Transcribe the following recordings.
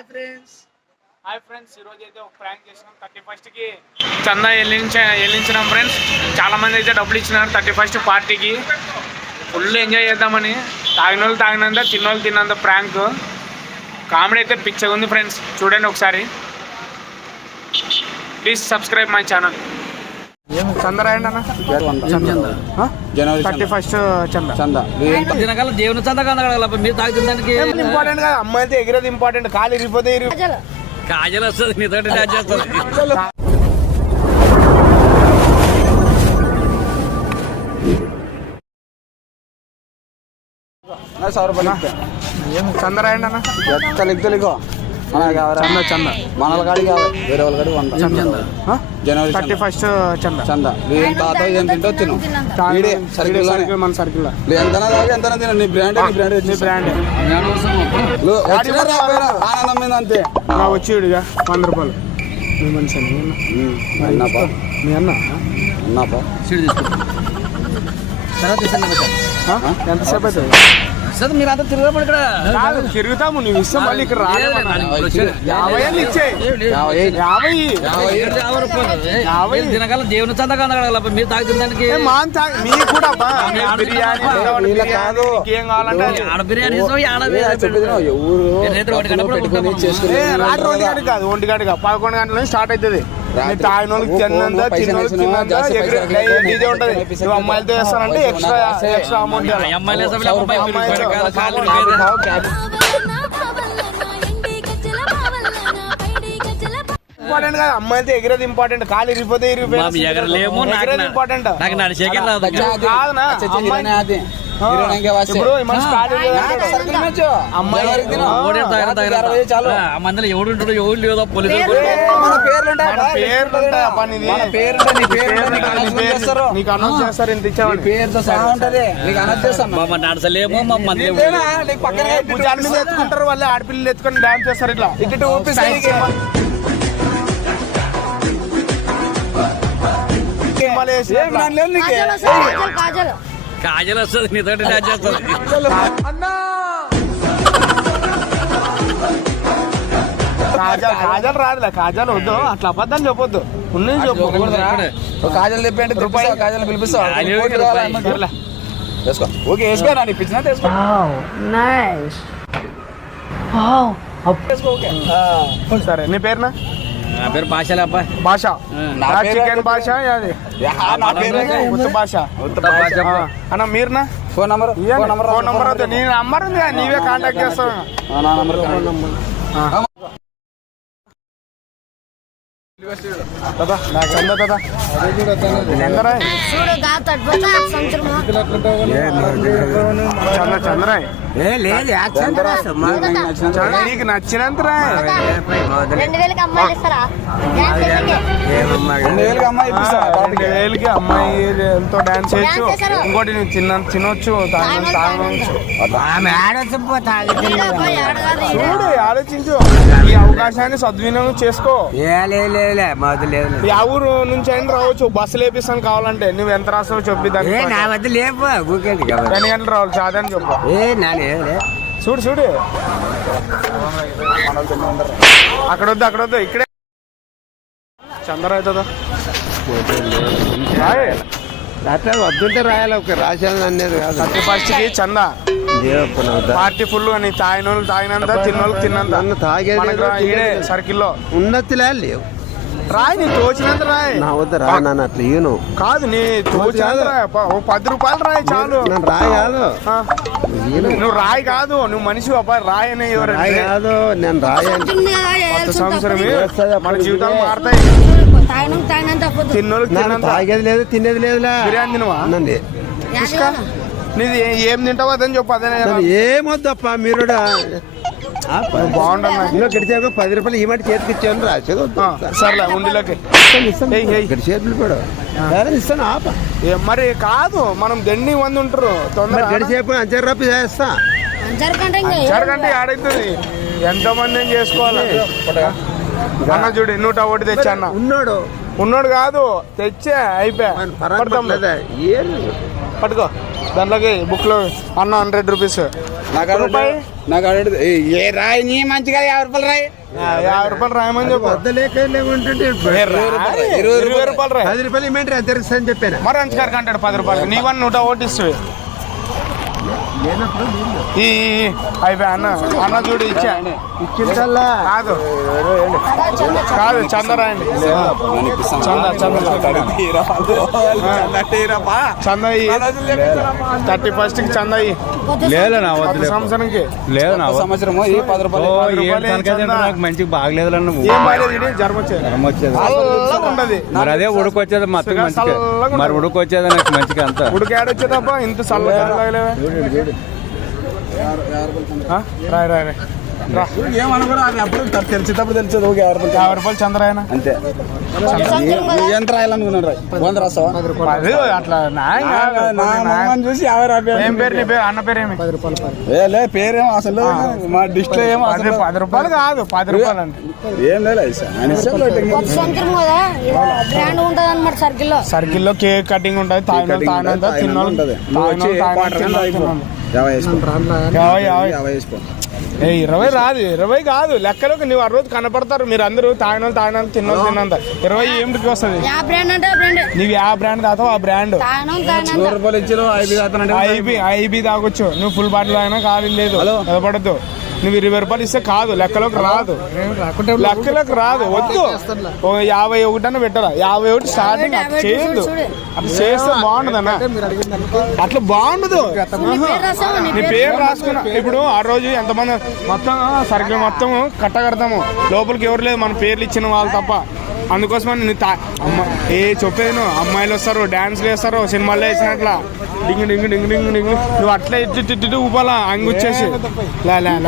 Hi friends, ఈరోజు అయితే ఒక ప్రాంక్ చేసినాం. 31కి చందా వెళ్ళించినాం ఫ్రెండ్స్. చాలామంది అయితే డబ్బులు ఇచ్చినారు 31 పార్టీకి. ఫుల్ ఎంజాయ్ చేద్దామని తాగిన వాళ్ళు తాగినంత, తిన్న వాళ్ళు తిన్నంత ప్రాంక్. కామెడీ అయితే పిచ్చగా ఉంది ఫ్రెండ్స్, చూడండి ఒకసారి. Please subscribe my channel. చందా రాయండి అన్న. జనవరి 31 చందా దేవుని చందా కనగల మీరు తాగుతుందానికి ఇంపార్టెంట్ కాదు. అమ్మాయితే ఎగిరేది ఇంపార్టెంట్. కాలు ఇరిగిపోతే కాజల్ వస్తుంది, నీతో డాన్స్ చేస్తుంది. చంద రాయండి అన్న. తెలుగు చందా మనల కాడి కావాలి, వేరే వాళ్ళ కాడి వంద. జనవరి 31 చందా తాత ఏం తింటో తిను. మన సర్కిల్ ఎంత ఎంత తిన. నీ బ్రాండ్ ఆనందం మీద అంతే. వచ్చేడుగా 100 రూపాయలు. మీ మనిషి అన్నాపా మీ అన్న అన్నాపా ఎంతసేపు అవుతుంది? మీరంతా తిరగబడి ఇక్కడ తిరుగుతాము. నువ్వు ఇస్తాం మళ్ళీ ఇక్కడ రాదు. 50 ఇచ్చేయి. 50 దినకాల దేవుని చందా కనగల మీరు తాగుతుందానికి మీకు కూడా కాదు. ఏం కావాలంటే ఆడ బిర్యానీ రాత్రి 1 గంటకి కాదు, 1 గంటగా 11 గంటల నుంచి స్టార్ట్ అవుతుంది. తాగిన వాళ్ళకి తిన్నంత, తిన్న వాళ్ళకి తిన్నంత డీజే ఉంటది. నువ్వు అమ్మాయిలతో వేస్తానంటే ఎక్స్ట్రా అమౌంట్. ఇంపార్టెంట్ కాదు. అమ్మాయిలతో ఎగిరేది ఇంపార్టెంట్. కాలు ఇరిగిపోతే ఎగరలేము. ఇంపార్టెంట్ నాకు నడిచేకే రాదు. కాదునా ఇప్పుడు మందిలో ఎవడు ఉంటాడు ఎవడు లేదో పోలీసులు నీకు అనౌన్స్ చేస్తారు. ఇంత ఇచ్చేవాడు పేరుతో సహా ఉంటది. నడచలేము. మా మంది భుజాల మీద ఎత్తుకుంటారు. వాళ్ళు ఆడపిల్లలు ఎత్తుకొని డాన్స్ చేస్తారు. ఇట్లా కాజల్ వస్తుంది, నీతో డాన్స్ చేస్తుంది. కాజల్ రాదులే. కాజల్ వద్దు, అట్లా అబద్ధం చెప్పొద్దు. ఉన్నది చెప్పు. కాజల్ తెప్పండి, కాజల్ పిలిపిస్తా. ఓకే వేసుకో. నన్ను ఇప్పించినా తీసుకో. సరే, నీ పేరునా? నా పేరు భాషలే అబ్బా. భాష చికెన్ భాష భాష అన్న. మీరునా? ఫోన్ నంబర్ నీ నంబర్ ఉంది, నీవే కాంటాక్ట్ చేస్తావు. చంద్రాయ్ నీకు నచ్చినంత రాయ్. 2000కి అమ్మాయిలు ఇస్తారా? 2000కి అమ్మాయి 2000కి అమ్మాయి ఎంతో డాన్స్ చేయొచ్చు. ఇంకోటి నువ్వు తినొచ్చు, తాగొచ్చు. చూడు, ఆలోచించు. ఈ అవకాశాన్ని సద్వినియోగం చేసుకో. ఊరు నుంచి అయినా రావచ్చు. బస్సులు వేపిస్తాను కావాలంటే. నువ్వు ఎంత రాస్తావు చెప్పి దాన్ని. 10 గంటలు రావాలి చాదని చెప్పు. చూడు అక్కడ వద్దు ఇక్కడే చంద్ర అవుతుందా? వద్దుంటే రాయాలి. ఒక రాశాను అనేది కాదు. 31కి చందా పార్టీ ఫుల్ అని. తాగిన వాళ్ళు తాగినంత, తిన్న వాళ్ళు తిన్నంత. ఈడే సర్కిల్లో ఉన్నతిలే లేవు. రాయి, నీ తోచినంత రాయి. నా వద్ద రా, నన్ను అట్లా ఇయ్యను. కాదు, నీ తోచినంత రాయి. 10 రూపాయలు రాయి చాలు. రాయి కాదు, నువ్వు రాయి కాదు, నువ్వు మనిషి అబ్బాయి. రాయి అని ఎవరు కాదు, నేను రాయి. కొత్త సంవత్సరమే మన జీవితాలు మారుతాయి. తిన్నోళ్ళకి తిన్నంత. తాగేది లేదు, తినేది లేదు. బిర్యానీ తినవా? నీది ఏం తింటావు అదని చెప్పు. అదే ఏమొద్దప్ప మీరు బాగుండన్నా. గడిచాక 10 రూపాయలు ఈ మాట చేతికి ఇచ్చాను. రాసేది సర్లే, ఉండిలోకి చేతులు కూడా ఇస్తాను. ఆప మరి కాదు, మనం దండి మంది ఉంటారు. తొందర గడిచేపు 5 రూపాయలు చేస్తా. 5 గంట ఆడవుతుంది. ఎంతో మంది చేసుకోవాలి అన్న. చూడు, 101 తెచ్చా అన్న. ఉన్నాడు కాదు, తెచ్చే అయిపోయా. పట్టుకో దాంట్లోకి బుక్ లో అన్న 100 రూపీస్. నాకు ఏ రాయి నీ మంచిగా 50 రూపాయలు రాయి 50 రూపాయలు రాయమని చెప్పు. వద్దలేక లేకుంటుంటే 20 రూపాయలు రాయి. 10 రూపాయలు ఇమ్మంటే ఎంత ఇస్తా అని చెప్పాను. మరి అంచుకారు అంటాడు 10 రూపాయలు. నీ వన్ 100 ఇస్తుంది. ఈ అయిపోయి అన్న చూడు ఇచ్చా ఇచ్చిందల్లా కాదు చంద రాయండి. చంద 31st కి చంద లేదన్నా సంవత్సరంకి లేదన్నా సంవత్సరము ఈ 10 రూపాయలు నాకు మంచిగా బాగలేదు అన్న ఏం బాగాలేదు. జ్వరం వచ్చేది చల్లగా ఉండదు. మరి అదే ఉడకొచ్చేది మొత్తం మంచిగా మరి ఉడకొచ్చేది నాకు మంచిగా అంతా ఉడికాడొచ్చేదప్ప ఇంత చల్లగా రాయ్ రాయ్ రాయ్ రా. ఏమనుకోరా అప్పుడు తెలిసేటప్పుడు తెలిసేది ఒక 50 రూపాయలు చంద్రాయన అంతే. ఎంత రాయాలనుకున్నాడు రాయి 100 రాస్తావా? అట్లా న్యాయం కాదు. చూసి 50 రాయి. ఏం పేరు నీ పేరు? అన్న పేరు ఏమి? లే పేరేమో అసలు మా డిస్ట్లో ఏమో అసలు 10 రూపాయలు కాదు 10 రూపాయలు అంటే ఏం లేదు ఆయన సంవత్సరం కదా బ్రాండ్ ఉంటది అనమాట సర్కిల్లో కేక్ కటింగ్ ఉంటుంది. తాగినంత తిన్నోళ్ళు 20 రాదు. 20 కాదు లెక్కలోకి నువ్వు ఆ రోజు కనపడతారు మీరు అందరూ. తాగినంత తిన్నంత 20 ఏమిటికి వస్తుంది? నీవు ఆ బ్రాండ్ తాతావు ఆ బ్రాండ్ 100 రూపాయలు ఇచ్చారు 5 ఐబీ తాగొచ్చు. నువ్వు ఫుల్ బాటిల్ తాగినా కాదు లేదు నిలబడద్దు. నువ్వు 20 రూపాయలు ఇస్తే కాదు లెక్కలోకి రాదు. లెక్కలోకి రాదు. వద్దు 51 అన్న పెట్టరా. 51 స్టార్టింగ్ చేయొద్దు. అట్లా చేస్తే బాగుండదు అన్న. అట్లా బాగుండదు. నీ పేరు రాసుకున్నా. ఇప్పుడు ఆ రోజు ఎంతమంది మొత్తం సర్కిల్ మొత్తం కట్టగడతాము. లోపలికి ఎవరు లేదు మన పేర్లు ఇచ్చిన వాళ్ళు తప్ప. అందుకోసమని చెప్పేది నువ్వు అమ్మాయిలు వస్తారు డాన్స్లు వేస్తారు సినిమాల్లో వేసినట్లా డింగ్ డింగ్ డింగ్ డింగ్ డింగ్ నువ్వు అట్లా ఇటు ఊపాలా అంగొచ్చేసి 51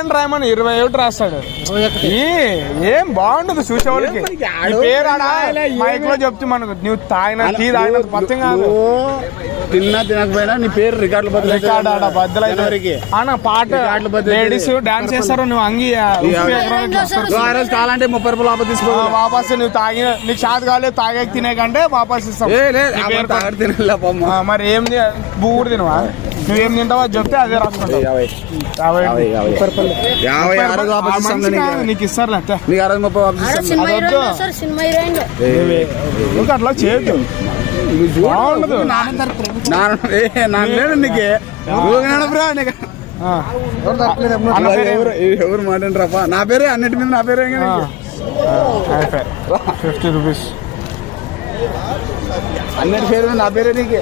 అని రాయమని 21 రాస్తాడు. ఏం బాగుండదు చూసేవాళ్ళకి. పేరు మైక్ లో చెప్తే మనకు నువ్వు తాగిన పచ్చం కాదు. తిన్నా తినకపోయినా నీ పేరు రికార్డులు రికార్డు ఆడ బద్దలైతే అన్న పాట లేడీస్ డాన్స్ చేస్తారు. నువ్వు అంగి కావాలంటే 30 రూపాయలు వాపస్ తీసుకో. వాపస్ నువ్వు తాగిన నీకు షాద్ కాలేదు తాగే తినే కంటే వాపస్ ఇస్తావు. మరి ఏం బూరు తినవా? నువ్వేం తింటావో అది చెప్తే అదే రాసుకుంటావు. 50 నీకు ఇస్తారు లేకపోతే అట్లా చేయొద్దు. బాగుండదు. నీకే ఎవరు మాట్లాడరాపా? నా పేరే అన్నిటి మీద నా పేరే 50 రూపీస్ అన్నిటి పేరు నా పేరే నీకే.